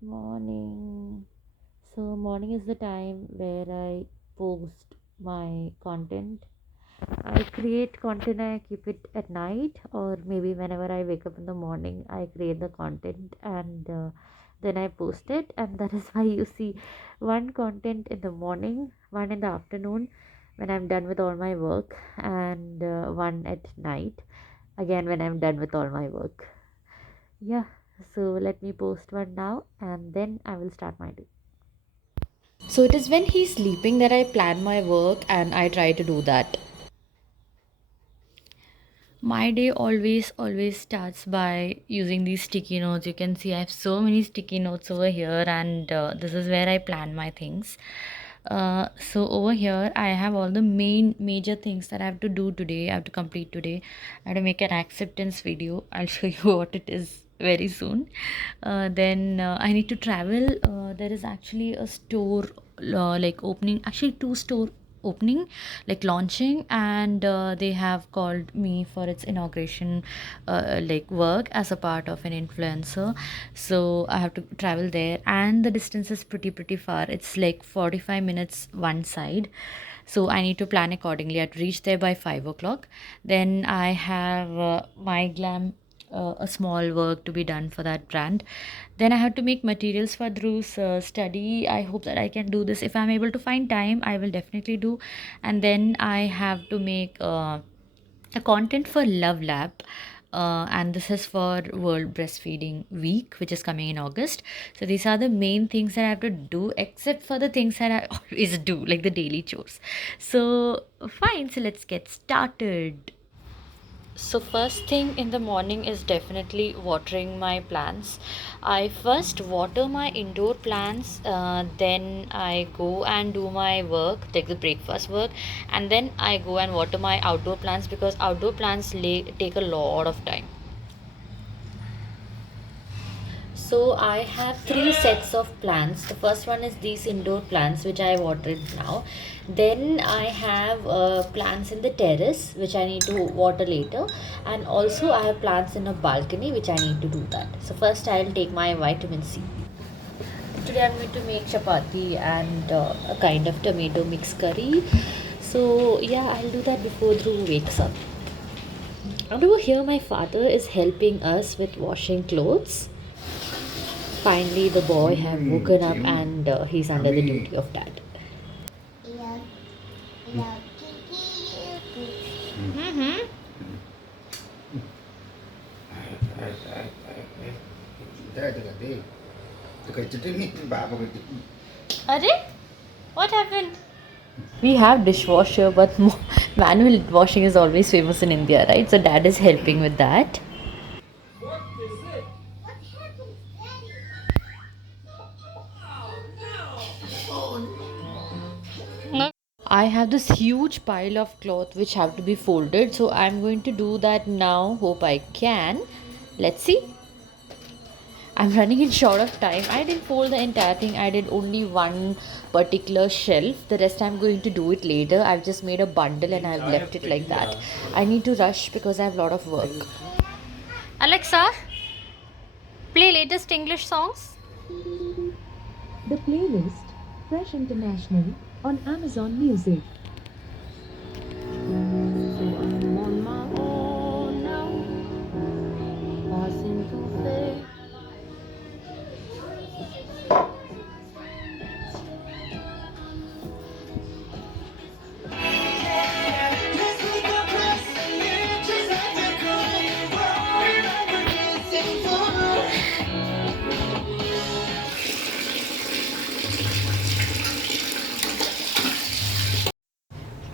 Morning. So, morning is the time where I post my content. I create content, I keep it at night, or maybe whenever I wake up in the morning, I create the content and then I post it. And that is why you see one content in the morning, one in the afternoon when I'm done with all my work, and one at night again when I'm done with all my work. Yeah, so let me post one now and then I will start my day. So it is when he's sleeping that I plan my work and I try to do that. My day always starts by using these sticky notes. You can see I have so many sticky notes over here, and this is where I plan my things. So over here I have all the main major things that I have to do today. I have to complete today. I have to make an acceptance video. I'll show you what it is very soon. Then I need to travel. There is actually a store like opening, actually two store opening, like launching, and they have called me for its inauguration like work as a part of an influencer. So I have to travel there, and the distance is pretty far. It's like 45 minutes one side, so I need to plan accordingly. I have to reach there by 5 o'clock. Then I have my glam, a small work to be done for that brand. Then I have to make materials for Drew's study. I hope that I can do this. If I'm able to find time, I will definitely do. And then I have to make a content for Love Lab. And this is for World Breastfeeding Week, which is coming in August. So these are the main things that I have to do, except for the things that I always do, like the daily chores. So fine. So let's get started. So first thing in the morning is definitely watering my plants. I first water my indoor plants, then I go and do my work, take the breakfast work, and then I go and water my outdoor plants because outdoor plants take a lot of time. So I have three sets of plants. The first one is these indoor plants which I watered now. Then I have plants in the terrace which I need to water later, and also I have plants in a balcony which I need to do that. So first I'll take my vitamin C. Today I'm going to make chapati and a kind of tomato mix curry. So yeah, I'll do that before Dhruv wakes up. And over here my father is helping us with washing clothes. Finally, the boy have woken up and he's under the duty of dad. Mm-hmm. Arey, what happened? We have dishwasher, but manual washing is always famous in India, right? So dad is helping with that. I have this huge pile of cloth which have to be folded, so I'm going to do that now. Hope I can. Let's see. I'm running in short of time. I didn't fold the entire thing. I did only one particular shelf. The rest I'm going to do it later. I've just made a bundle and I've left it like that. I need to rush because I have a lot of work. Alexa, play latest English songs. The playlist Fresh International on Amazon Music. So I'm on my own now, passing through faith.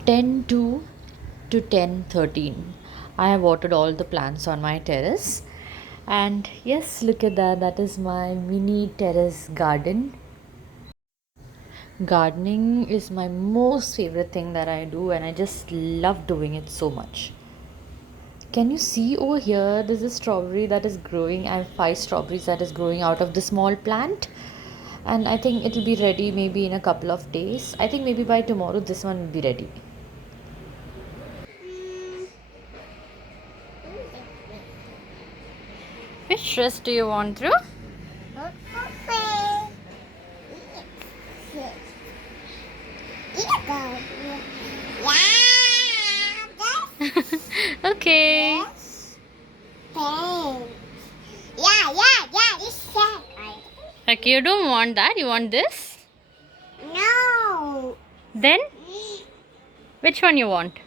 10 to 10:13. I have watered all the plants on my terrace. And yes, look at that. That is my mini terrace garden. Gardening is my most favorite thing that I do, and I just love doing it so much. Can you see over here? There's a strawberry that is growing. I have five strawberries that is growing out of the small plant, and I think it will be ready maybe in a couple of days. I think maybe by tomorrow this one will be ready. Which dress do you want, through? Okay, you don't want that. You want this? No. Then which one you want?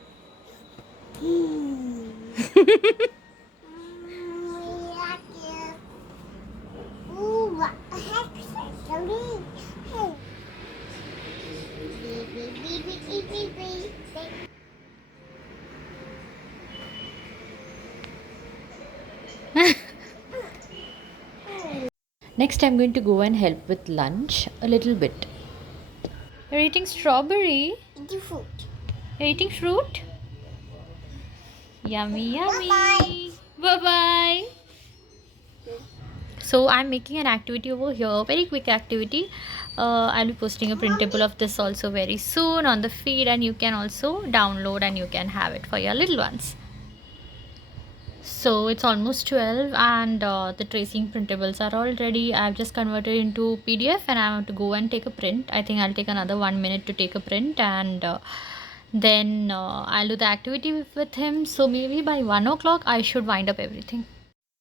Ooh, what the heck is that? Hey. Beep, beep, beep, beep, beep, beep, beep. Next, I'm going to go and help with lunch a little bit. You're eating strawberry. Eat the food. You're eating fruit. Yummy, yummy. Bye-bye. Bye bye. So I'm making an activity over here, very quick activity. I'll be posting a printable of this also very soon on the feed, and you can also download and you can have it for your little ones. So it's almost 12 and the tracing printables are all ready. I've just converted into PDF and I want to go and take a print. I think I'll take another 1 minute to take a print, and then I'll do the activity with him. So maybe by 1 o'clock I should wind up everything.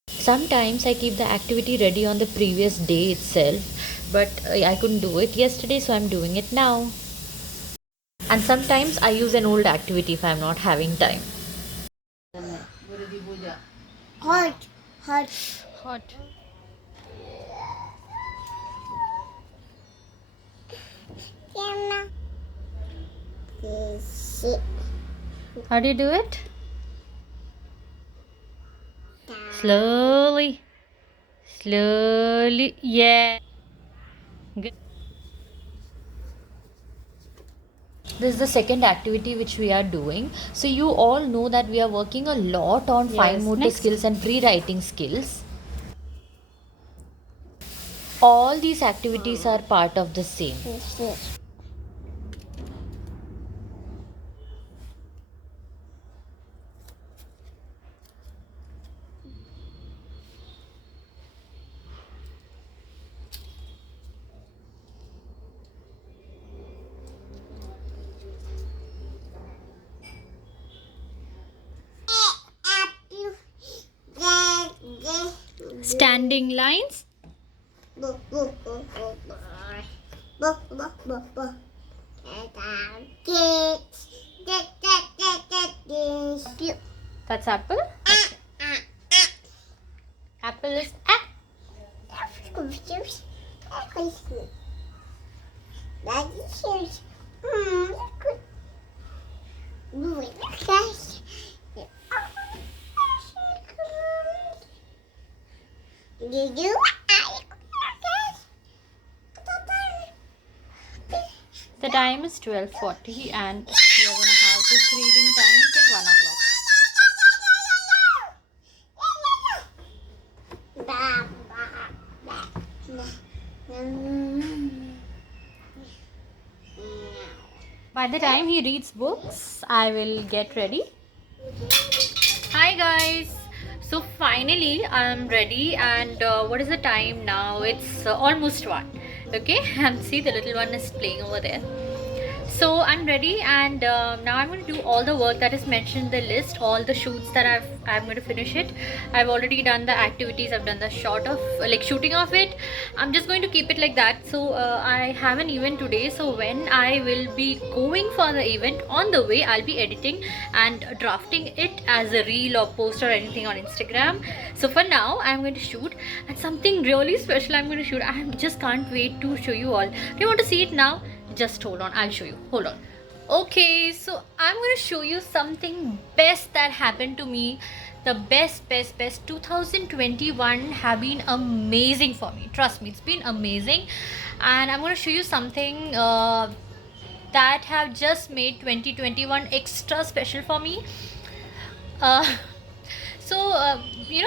Sometimes I keep the activity ready on the previous day itself, but I couldn't do it yesterday, so I'm doing it now. And sometimes I use an old activity if I'm not having time. Hot. Hot. Hot. Camera. This is How do you do it? Slowly. Slowly. Yeah. Good. This is the second activity which we are doing. So you all know that we are working a lot on fine Yes, motor next. skills and pre-writing skills. All these activities are part of the same. this is. Standing lines. That's apple. Apple is Did you? The time is 12:40 and we are gonna have this reading time till 1 o'clock. By the time he reads books, I will get ready. Hi guys. So finally I'm ready, and what is the time now? It's almost 1. Okay, and see the little one is playing over there. So I'm ready, and now I'm going to do all the work that is mentioned in the list, all the shoots that I'm going to finish it. I've already done the activities, I've done the shot of like shooting of it. I'm just going to keep it like that. So I have an event today, so when I will be going for the event, on the way I'll be editing and drafting it as a reel or post or anything on Instagram. So for now I'm going to shoot, and something really special I'm going to shoot. I just can't wait to show you all. Do you want to see it now? Just hold on, I'll show you. Hold on. Okay, so I'm gonna show you something best that happened to me. The best 2021 have been amazing for me. Trust me, it's been amazing. And I'm gonna show you something that have just made 2021 extra special for me. uh,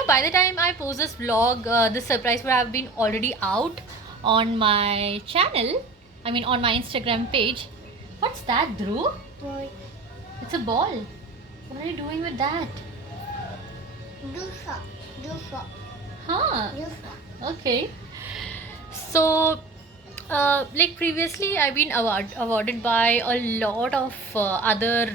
by the time I post this vlog, the surprise would have been already out on my channel. I mean, on my Instagram page. What's that, Dhruv? Boy, It's a ball. What are you doing with that? do Huh. so. Okay. So Like previously, I've been awarded by a lot of other,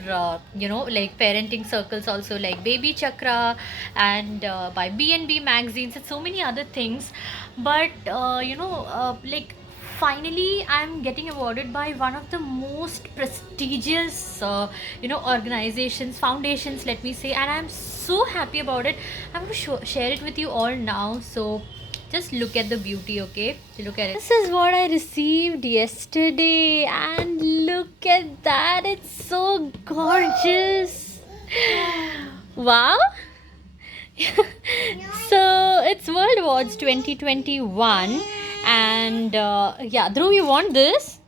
like parenting circles also, like Baby Chakra, and by B&B magazines and so many other things. But like finally, I'm getting awarded by one of the most prestigious, organizations, foundations, let me say, and I'm so happy about it. I'm going to share it with you all now. So just look at the beauty, okay? Look at it. This is what I received yesterday, and look at that. It's so gorgeous. Wow. So it's World Awards 2021, and yeah, Dhruv, you want this?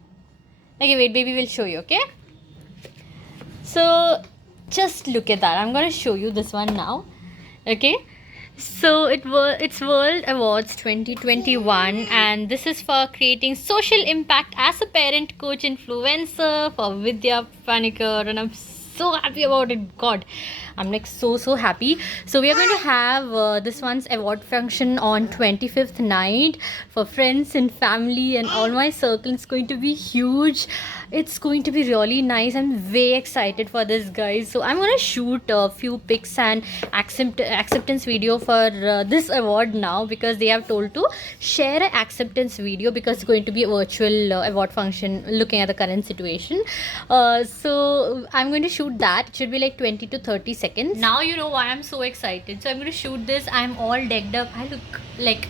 Okay, wait, baby, will show you, okay? So just look at that. I'm gonna show you this one now, okay? So it's World Awards 2021, and this is for creating social impact as a parent, coach, influencer for Vidya Panikar, and I'm so happy about it. God, I'm like so happy. So we are going to have this one's award function on 25th night for friends and family and all my circle. It's going to be huge. It's going to be really nice. I'm way excited for this, guys. So I'm gonna shoot a few pics and acceptance video for this award now, because they have told to share an acceptance video because it's going to be a virtual award function looking at the current situation. So I'm going to shoot that. It should be like 20 to 30 seconds. Now you know why I'm so excited. So I'm going to shoot this. I'm all decked up. I'm like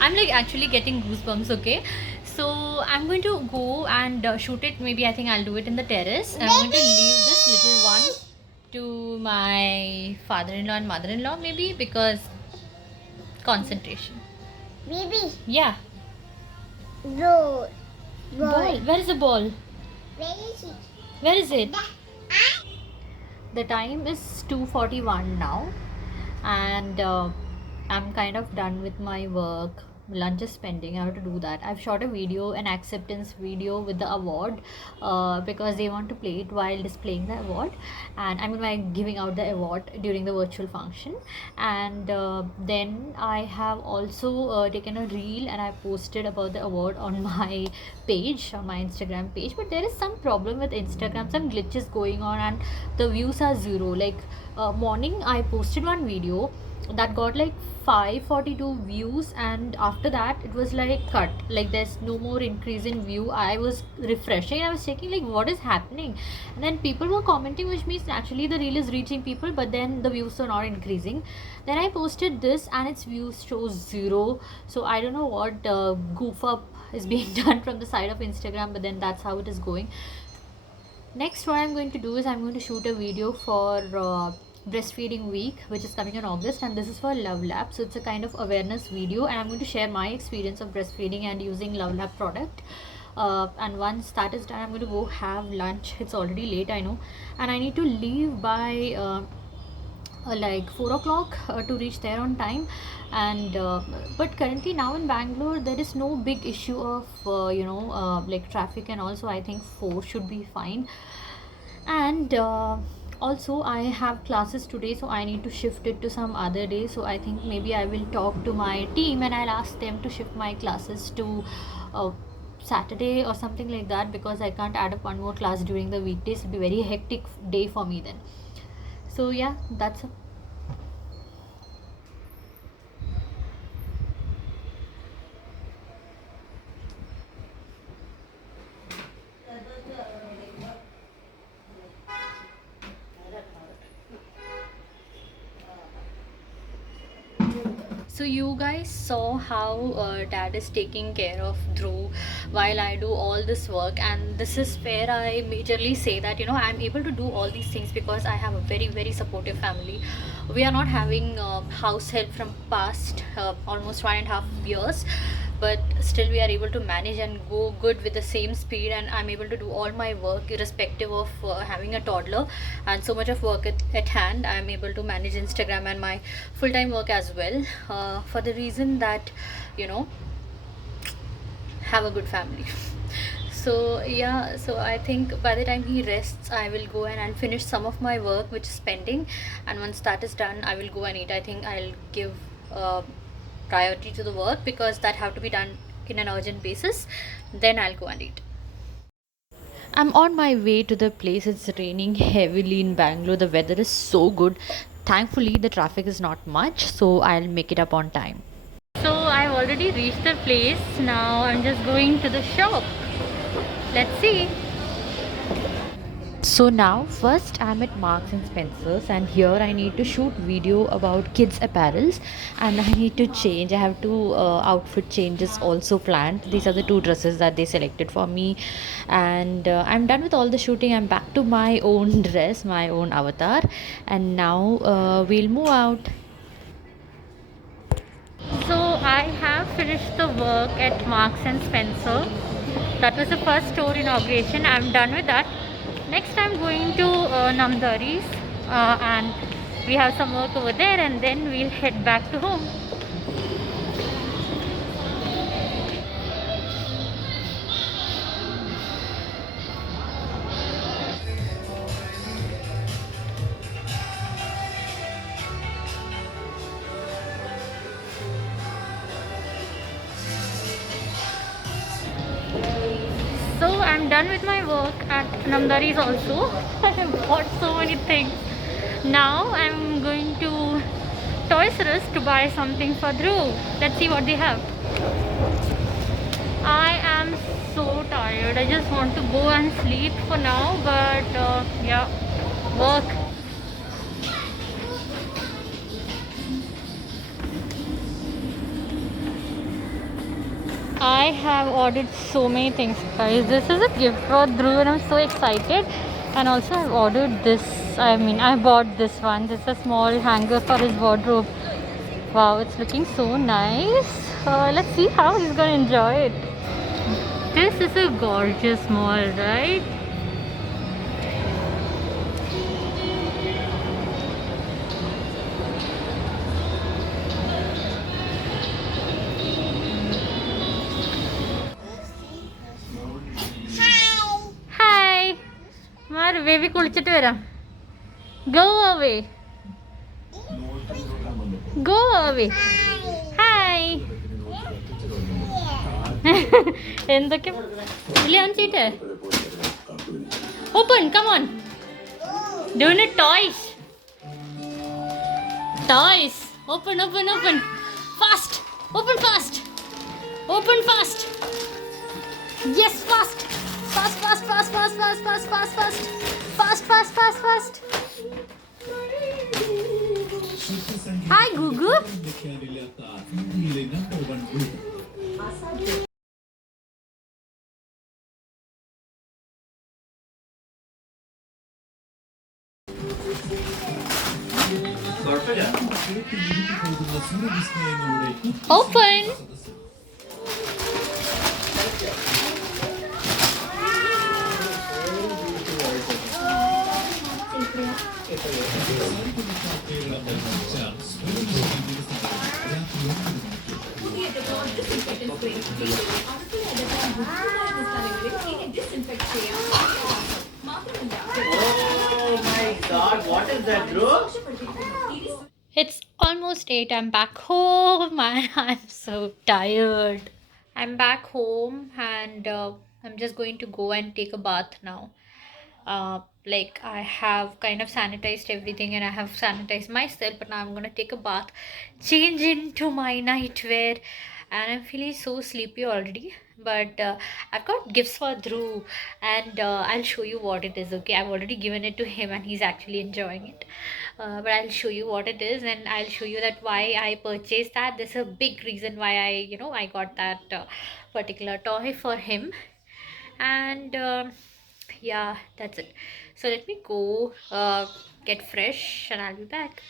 actually getting goosebumps, okay? So I'm going to go and shoot it. Maybe I think I'll do it in the terrace. I'm going to leave this little one to my father-in-law and mother-in-law, maybe, because concentration. Baby, Yeah. ball. Ball. Where is the ball? Where is it? Where is it? The time is 2:41 now, and I'm kind of done with my work. Lunch is pending. I have to do that. I've shot a video, an acceptance video with the award, because they want to play it while displaying the award, and I'm giving out the award during the virtual function. And then I have also taken a reel and I posted about the award on my page, on my Instagram page. But there is some problem with Instagram, some glitches going on, and the views are zero. Like morning, I posted one video that got like 542 views, and after that it was like cut, like there's no more increase in view. I was refreshing, I was checking like what is happening, and then people were commenting, which means actually the reel is reaching people, but then the views are not increasing. Then I posted this and its views shows zero. So I don't know what goof up is being done from the side of Instagram, but then that's how it is going. Next, what I'm going to do is I'm going to shoot a video for breastfeeding week, which is coming in August, and this is for Love Lab. So it's a kind of awareness video, and I'm going to share my experience of breastfeeding and using Love Lab product. And once that is done, I'm going to go have lunch. It's already late, I know, and I need to leave by like 4 o'clock to reach there on time. And but currently now in Bangalore there is no big issue of like traffic, and also I think 4 should be fine. And also I have classes today, so I need to shift it to some other day. So I think maybe I will talk to my team and I'll ask them to shift my classes to Saturday or something like that, because I can't add up one more class during the weekdays. It'll be very hectic day for me then. So yeah, that's so you guys saw how dad is taking care of Dhruv while I do all this work, and this is where I majorly say that I'm able to do all these things because I have a very supportive family. We are not having house help from past almost 1.5 years, but still we are able to manage and go good with the same speed, and I'm able to do all my work irrespective of having a toddler and so much of work at hand. I'm able to manage Instagram and my full-time work as well, for the reason that have a good family. So yeah, so I think by the time he rests, I will go and I'll finish some of my work which is pending, and once that is done, I will go and eat. I think I'll give priority to the work because that have to be done in an urgent basis, then I'll go and eat. I'm on my way to the place. It's raining heavily in Bangalore. The weather is so good. Thankfully, the traffic is not much, so I'll make it up on time. So I've already reached the place. Now I'm just going to the shop. Let's see. So now first I'm at Marks and Spencer's, and here I need to shoot video about kids apparels, and I need to change. I have two outfit changes also planned. These are the two dresses that they selected for me, and I'm done with all the shooting. I'm back to my own dress, my own avatar, and now we'll move out. So I have finished the work at Marks and Spencer. That was the first store inauguration. I'm done with that. Next I'm going to Namdari's, and we have some work over there, and then we'll head back to home. So I'm done with my work at Namdari's also. I have bought so many things. Now I'm going to Toys R Us to buy something for Dhruv. Let's see what they have. I am so tired. I just want to go and sleep for now, but yeah, work. I have ordered so many things, guys. This is a gift for Dhruv, and I'm so excited. And also, I've ordered this. I bought this one. This is a small hanger for his wardrobe. Wow, it's looking so nice. Let's see how he's gonna enjoy it. This is a gorgeous mall, right? Hi. മാറി baby കുളിച്ചിട്ട് വരാം. Go away. Go away. Hi. എന്തൊക്കെ ഇല്ല അവൻ ചെയ്യട്ടെ. Open, come on. Do you need toys? Toys. Open, open, open. Fast. Open fast. Open fast. Yes, fast. Fast, fast, fast, fast, fast, fast, fast, fast. Fast, fast, fast, fast. Hi, Gugu. Open. Oh my god, what is that, bro? It's almost 8. I'm back home and I'm so tired. I'm back home, and I'm just going to go and take a bath now. Like, I have kind of sanitized everything and I have sanitized myself, but now I'm gonna take a bath, change into my nightwear, and I'm feeling so sleepy already. But I've got gifts for Dhruv, and I'll show you what it is. Okay, I've already given it to him and he's actually enjoying it. But I'll show you what it is, and I'll show you that why I purchased that. There's a big reason why I got that particular toy for him. And yeah, that's it. So let me go get fresh, and I'll be back.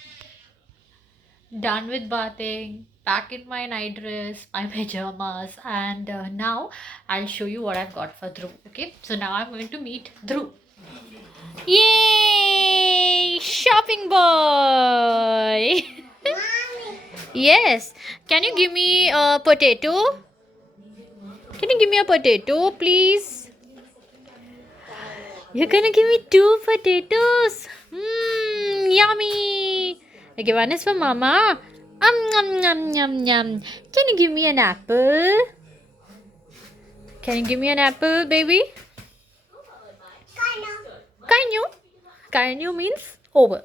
Done with bathing, back in my night dress, my pajamas, and now I'll show you what I've got for Dhruv. Okay, so now I'm going to meet Dhruv. Yay! Shopping boy! Yes. Can you give me a potato? Can you give me a potato, please? You're gonna give me 2 potatoes. Yummy. Okay, one is for Mama. Yum, yum, yum, yum. Can you give me an apple? Can you give me an apple, baby? Kano. Kanyu. Kanyu means over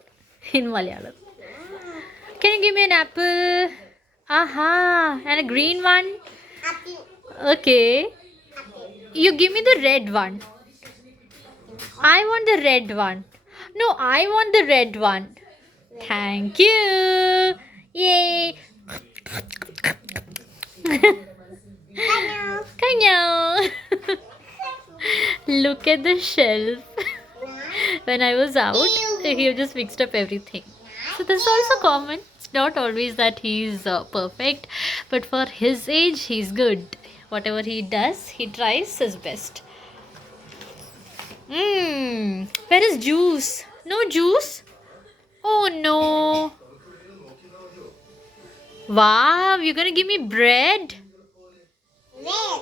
in Malayalam. Can you give me an apple? Aha, and a green one. Apple. Okay. Apple. You give me the red one. I want the red one. No, I want the red one. Thank you. Yay. Kano. Kanyo. Look at the shelf. When I was out, he just mixed up everything. So this is also common. It's not always that he's perfect, but for his age, he's good. Whatever he does, he tries his best. Where is juice? No juice? Oh no. Wow, you're gonna give me bread? Red.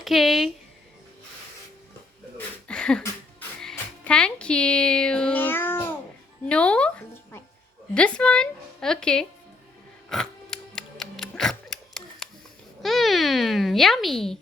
Okay. Thank you. No. No? This one? Okay. Yummy.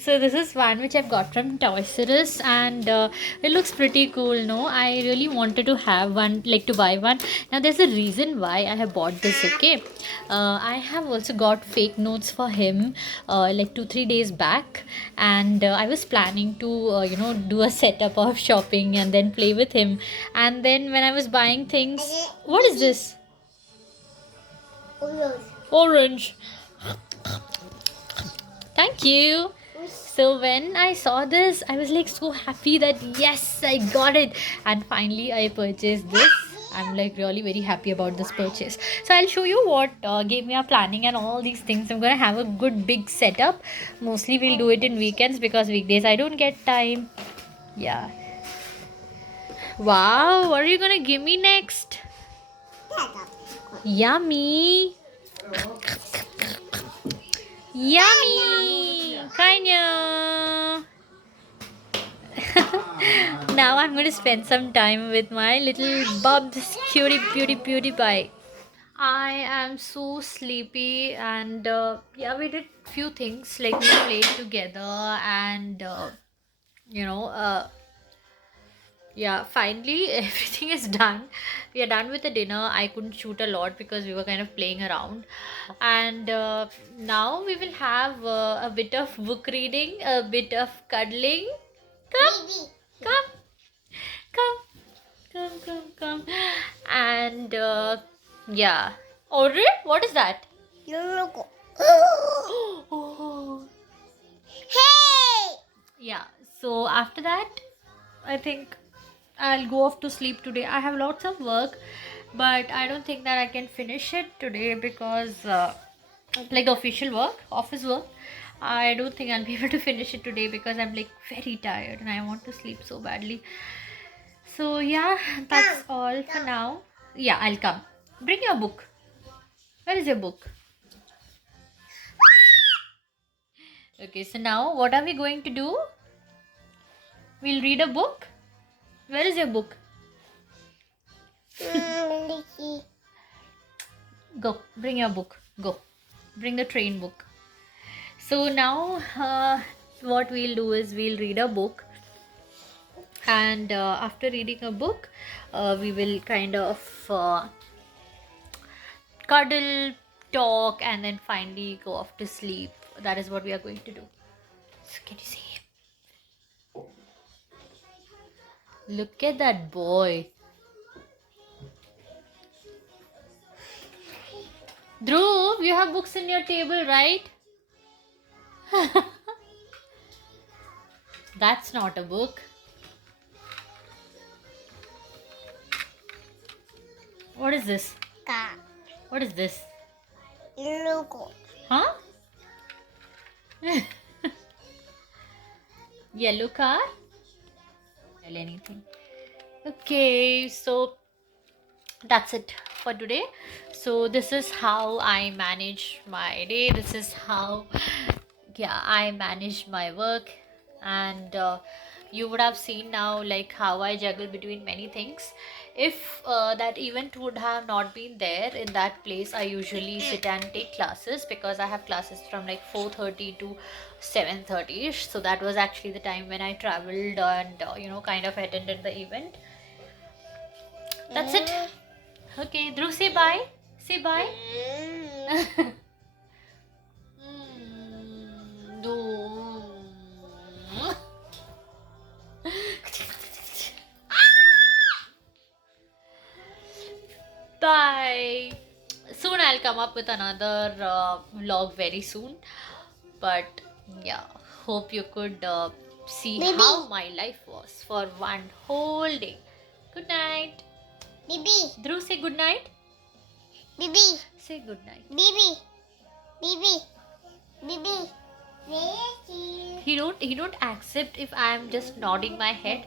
So this is one which I've got from Toys R Us, and it looks pretty cool. No, I really wanted to have one, like to buy one. Now there's a reason why I have bought this. Okay, I have also got fake notes for him, like 2-3 days back, and I was planning to do a setup of shopping and then play with him. And then when I was buying things, what is this? Orange. Thank you. So when I saw this, I was like so happy that yes, I got it, and finally I purchased this. I'm like really very happy about this purchase. So I'll show you what gave me a planning and all these things. I'm gonna have a good big setup. Mostly we'll do it in weekends because weekdays I don't get time. Yeah. Wow, what are you gonna give me next? Yummy. Yummy! Kanya! Now I'm going to spend some time with my little Bubs cutie pie. I am so sleepy, and we did few things like we played together, and finally everything is done. We are done with the dinner. I couldn't shoot a lot because we were kind of playing around, and now we will have a bit of book reading, a bit of cuddling. Come, come, come, come, and Audrey, what is that? Logo. Oh. Hey! Yeah, so after that, I think I'll go off to sleep today. I have lots of work, but I don't think that I can finish it today because, like the official work, office work, I don't think I'll be able to finish it today because I'm like very tired and I want to sleep so badly. So, yeah, that's all for now. Yeah, I'll come. Bring your book. Where is your book? Okay, so now what are we going to do? We'll read a book. Where is your book? Go, bring your book. Go, bring the train book. So now what we'll do is we'll read a book, and after reading a book we will kind of cuddle, talk, and then finally go off to sleep. That is what we are going to do. So can you see him? Look at that boy. Dhruv, you have books in your table, right? That's not a book. What is this? Car. What is this? Logo. Huh? Yellow car? Tell anything. Okay, so that's it for today. So this is how I manage my day. This is how I manage my work, and you would have seen now like how I juggle between many things. if that event would have not been there, in that place I usually sit and take classes, because I have classes from like 4:30 to 7:30 ish. So that was actually the time when I traveled and kind of attended the event. That's it. Okay, Dhruv, say bye. Say bye. No. Bye. Soon I'll come up with another vlog very soon. But yeah, hope you could see Baby. how my life was for one whole day. Good night. Bibi, Dhruv, say good night. Bibi, Say good night. Bibi, Bibi, Bibi. Where is he? He don't accept if I am just nodding my head.